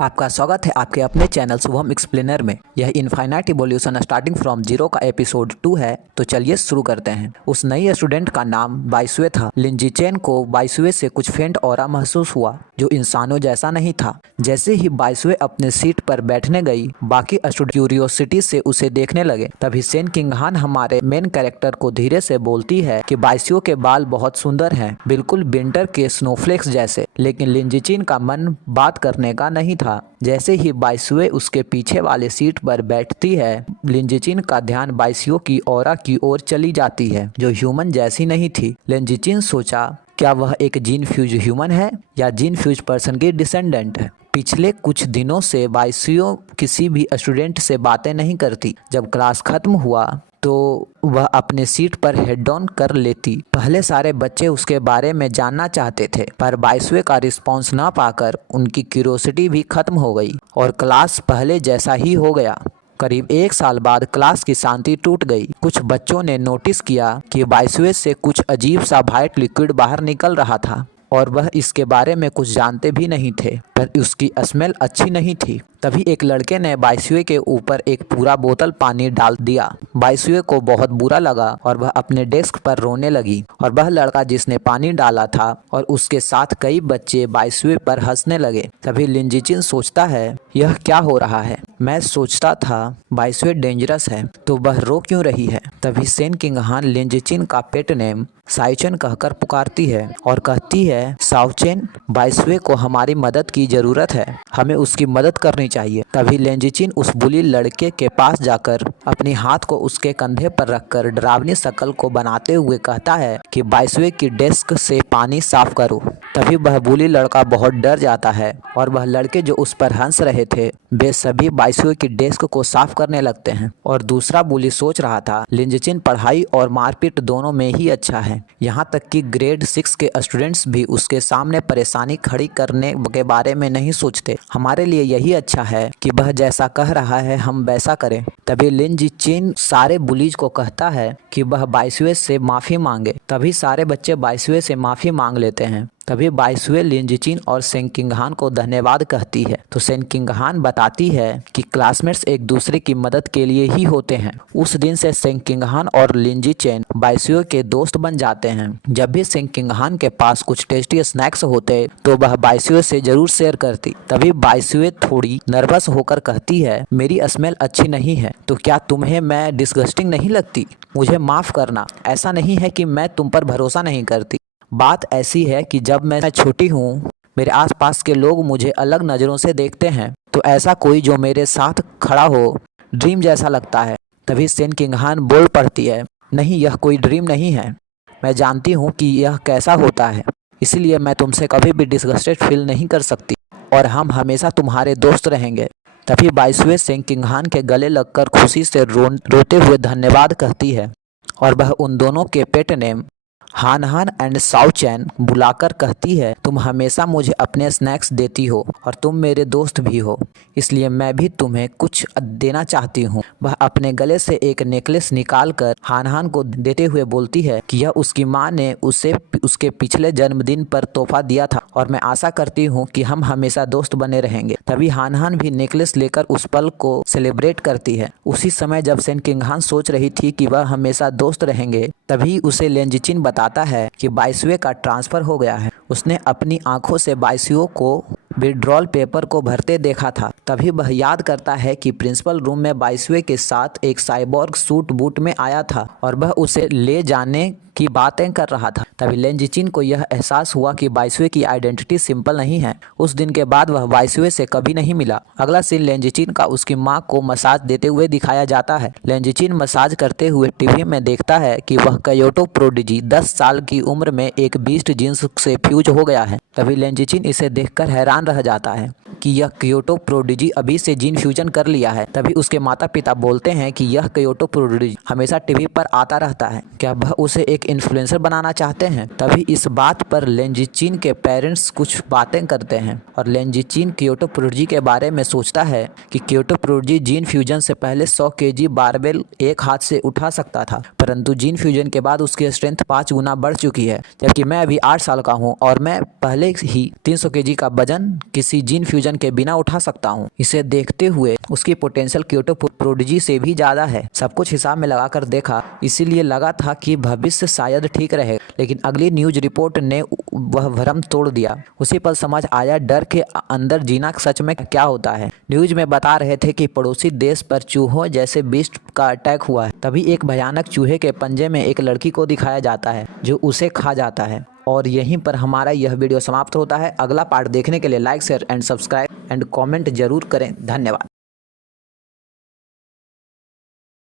आपका स्वागत है आपके अपने चैनल शुभम एक्सप्लेनर में। यह infinite evolution starting from zero का एपिसोड 2 है। तो चलिए शुरू करते हैं। उस नई स्टूडेंट का नाम बाइसुए था। लिंजी चेन को बाइसुए से कुछ फेंट ऑरा महसूस हुआ जो इंसानों जैसा नहीं था। जैसे ही बाइसुए अपने सीट पर बैठने गई, बाकी स्टूडेंट क्यूरियोसिटी से उसे देखने लगे। तभी सेन किंगहान हमारे मेन कैरेक्टर को धीरे से बोलती है कि बाइसुए के बाल बहुत सुंदर हैं, बिल्कुल विंटर के स्नोफ्लेक्स जैसे। लेकिन लिंजीचिन का मन बात करने का नहीं था। जैसे ही बाइसुए उसके पीछे वाले सीट पर बैठती है, लिंजीचिन का ध्यान बाइसुए की ऑरा की ओर चली जाती है जो ह्यूमन जैसी नहीं थी। लिंजीचिन सोचा, क्या वह एक जीन फ्यूज ह्यूमन है या जीन फ्यूज पर्सन की डिसेंडेंट है। पिछले कुछ दिनों से बाइसुए किसी भी स्टूडेंट से बातें नहीं करती। जब क्लास खत्म हुआ तो वह अपने सीट पर हेड डाउन कर लेती। पहले सारे बच्चे उसके बारे में जानना चाहते थे, पर बाइसुए का रिस्पॉन्स न पाकर उनकी क्यूरियोसिटी भी खत्म हो गई और क्लास पहले जैसा ही हो गया। करीब 1 साल बाद क्लास की शांति टूट गई। कुछ बच्चों ने नोटिस किया कि बाइसुए से कुछ अजीब सा व्हाइट लिक्विड बाहर निकल रहा था और वह इसके बारे में कुछ जानते भी नहीं थे, पर उसकी स्मेल अच्छी नहीं थी। तभी एक लड़के ने बाइसुए के ऊपर एक पूरा बोतल पानी डाल दिया। बाइसुए को बहुत बुरा लगा और वह अपने डेस्क पर रोने लगी। और वह लड़का जिसने पानी डाला था और उसके साथ कई बच्चे बाइसुए पर हंसने लगे। तभी लिंजीचिन सोचता है, यह क्या हो रहा है। मैं सोचता था बाइसुए डेंजरस है, तो वह रो क्यों रही है। तभी सेन किंगहान लिंजीचिन का पेट नेम साइचेन कहकर पुकारती है और कहती है, साओचेन, बाइसुए को हमारी मदद की जरूरत है, हमें उसकी मदद करनी चाहिए। तभी लिंजीचिन उस बुली लड़के के पास जाकर अपनी हाथ को उसके कंधे पर रखकर डरावनी शक्ल को बनाते हुए कहता है कि बाइसुए की डेस्क से पानी साफ करो। तभी वह बुली लड़का बहुत डर जाता है और वह लड़के जो उस पर हंस रहे थे वे सभी बाइसुए की डेस्क को साफ करने लगते हैं। और दूसरा बुली सोच रहा था, लिंजीचिन पढ़ाई और मारपीट दोनों में ही अच्छा है, यहाँ तक कि ग्रेड 6 के स्टूडेंट्स भी उसके सामने परेशानी खड़ी करने के बारे में नहीं सोचते। हमारे लिए यही अच्छा है कि वह जैसा कह रहा है हम वैसा करें। तभी लिंजीचिन सारे बुलीज को कहता है कि वह बाइसुए से माफी मांगे। तभी सारे बच्चे बाइसुए से माफी मांग लेते हैं। तभी बाइसुए लिंजीचिन और सेन किंगहान को धन्यवाद कहती है। तो सेन किंगहान बताती है कि क्लासमेट्स एक दूसरे की मदद के लिए ही होते हैं। उस दिन से सेन किंगहान और लिंजीचिन बाइसुए के दोस्त बन जाते हैं। जब भी सेन किंगहान के पास कुछ टेस्टी स्नैक्स होते तो वह बाइसुए से जरूर शेयर करती। तभी बाइसुए थोड़ी नर्वस होकर कहती है, मेरी स्मेल अच्छी नहीं है, तो क्या तुम्हें मैं डिस्गस्टिंग नहीं लगती। मुझे माफ करना, ऐसा नहीं है कि मैं तुम पर भरोसा नहीं करती। बात ऐसी है कि जब मैं छोटी हूँ, मेरे आसपास के लोग मुझे अलग नज़रों से देखते हैं, तो ऐसा कोई जो मेरे साथ खड़ा हो ड्रीम जैसा लगता है। तभी सेन किंगहान बोल पड़ती है, नहीं, यह कोई ड्रीम नहीं है, मैं जानती हूँ कि यह कैसा होता है, इसलिए मैं तुमसे कभी भी डिस्गस्टेड फील नहीं कर सकती और हम हमेशा तुम्हारे दोस्त रहेंगे। तभी बाइसुए सेन किंगहान के गले लगकर खुशी से रोते हुए धन्यवाद कहती है और वह उन दोनों के पेट नेम हानहान एंड साओचैन बुलाकर कहती है, तुम हमेशा मुझे अपने स्नैक्स देती हो और तुम मेरे दोस्त भी हो, इसलिए मैं भी तुम्हें कुछ देना चाहती हूँ। वह अपने गले से एक नेकलेस निकालकर हानहान को देते हुए बोलती है कि यह उसकी माँ ने उसे उसके पिछले जन्मदिन पर तोहफा दिया था और मैं आशा करती हूँ कि हम हमेशा दोस्त बने रहेंगे। तभी हानहान भी नेकलेस लेकर उस पल को सेलिब्रेट करती है। उसी समय जब सेन किंगहान सोच रही थी कि वह हमेशा दोस्त रहेंगे, तभी उसे लिंजीचिन बताता है कि बाइसुए का ट्रांसफर हो गया है। उसने अपनी आंखों से बाइसुए को विड्रॉल पेपर को भरते देखा था। तभी वह याद करता है कि प्रिंसिपल रूम में बाइसुए के साथ एक साइबॉर्ग सूट बूट में आया था और वह उसे ले जाने की बातें कर रहा था। तभी लिंजीचिन को यह एहसास हुआ कि बाइसुए की आइडेंटिटी सिंपल नहीं है। उस दिन के बाद वह बाइसुए से कभी नहीं मिला। अगला सीन लिंजीचिन का उसकी माँ को मसाज देते हुए दिखाया जाता है। लिंजीचिन मसाज करते हुए टीवी में देखता है कि वह क्योटो प्रोडिजी 10 साल की उम्र में एक बीस्ट जीन्स से फ्यूज हो गया है। तभी लिंजीचिन इसे देखकर हैरान रह जाता है कि यह क्योटो प्रोडिजी अभी से जीन फ्यूजन कर लिया है। तभी उसके माता पिता बोलते हैं कि यह क्योटो प्रोडिजी हमेशा टीवी पर आता रहता है, क्या वह उसे एक इन्फ्लुएंसर बनाना चाहते हैं। तभी इस बात पर लिंजीचिन के पेरेंट्स कुछ बातें करते हैं और लिंजीचिन क्योटो प्रोडिजी के बारे में सोचता है कि क्योटो प्रोडिजी जीन फ्यूजन से पहले 100 केजी बारबेल एक हाथ से उठा सकता था, परंतु जीन फ्यूजन के बाद उसकी स्ट्रेंथ 5 गुना बढ़ चुकी है। जबकि मैं अभी 8 साल का हूँ और मैं पहले ही 300 केजी का वजन किसी जीन फ्यूजन के बिना उठा सकता हूँ। इसे देखते हुए उसकी पोटेंशियल क्योटो प्रोडिजी से भी ज़्यादा है। सब कुछ हिसाब में लगाकर देखा, इसीलिए लगा था कि भविष्य शायद ठीक रहे, लेकिन अगली न्यूज रिपोर्ट ने वह भ्रम तोड़ दिया। उसी पल समझ आया डर के अंदर जीना सच में क्या होता है। न्यूज में बता रहे थे कि पड़ोसी देश पर चूहों जैसे बीस्ट का अटैक हुआ है। तभी एक भयानक चूहे के पंजे में एक लड़की को दिखाया जाता है जो उसे खा जाता है। और यहीं पर हमारा यह वीडियो समाप्त होता है। अगला पार्ट देखने के लिए like share and subscribe and comment जरूर करें। धन्यवाद।